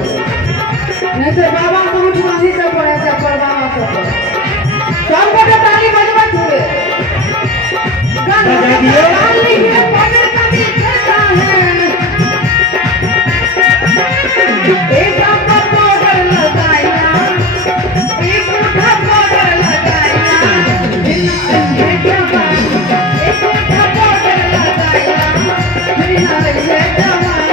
नहीं तो बाबा को उठ मासी सब पड़े थे पर बाबा सब को ताली बजवत हुए गाना ताली है पकड़ का दिल करता है एक बाबा पाउडर लगाया एक उठा पाउडर लगाया बिना ये जवान एक उठा पाउडर लगाया बिना ये जवान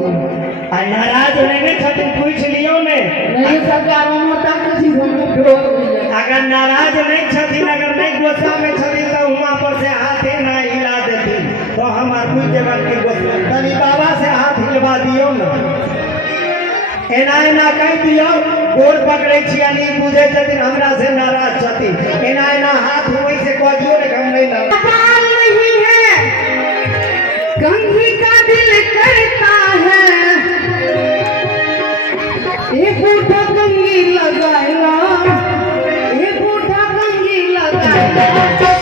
नाराज नहीं छथिन पूछ लियो ने नहीं सरकार ममता के जीवन में डोर अगर नाराज नहीं छथिन अगर नहीं गुस्सा में छथिन तो वहां पर से हाथे ना हिला देती तो हमार कुछ जगह के गुस्सा तनी बाबा से हाथ हिलवा दियो ना एना एना कह दियो गोर पकड़े छिया नहीं बुझे छथिन हमरा से नाराज छथिन एना एना हाथ होई से कह दियो रे हम नहीं ना नहीं है कंघी का दिल करता है एक बूढ़ा कंघी लगाएगा एक बूढ़ा कंघी लगाएगा